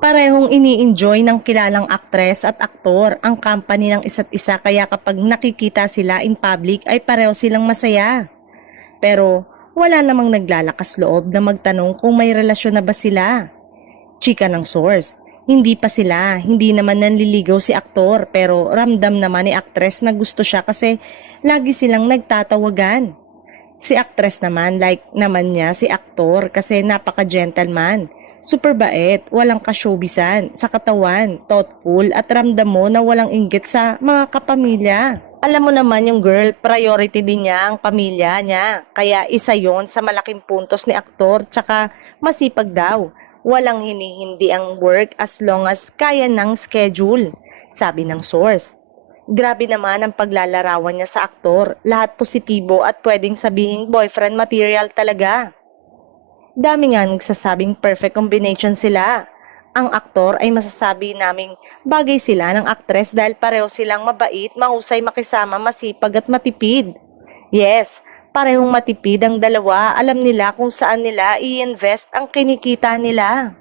Parehong ini-enjoy ng kilalang aktres at aktor ang company ng isa't isa kaya kapag nakikita sila in public ay pareho silang masaya. Pero wala namang naglalakas loob na magtanong kung may relasyon na ba sila. Chika ng source. Hindi pa sila, hindi naman nanliligaw si aktor pero ramdam naman ni aktres na gusto siya kasi lagi silang nagtatawagan. Si aktres naman like naman niya si aktor kasi napaka-gentleman. Super bait, walang kasyubisan, sa katawan, thoughtful at ramdam mo na walang inggit sa mga kapamilya. Alam mo naman yung girl, priority din niya ang pamilya niya. Kaya isa yon sa malaking puntos ni aktor tsaka masipag daw. Walang hinihindi ang work as long as kaya ng schedule, sabi ng source. Grabe naman ang paglalarawan niya sa aktor. Lahat positibo at pwedeng sabihing boyfriend material talaga. Dami nga nagsasabing perfect combination sila. Ang aktor ay masasabi naming bagay sila ng aktres dahil pareho silang mabait, mahusay makisama, masipag at matipid. Yes, parehong matipid ang dalawa. Alam nila kung saan nila i-invest ang kinikita nila.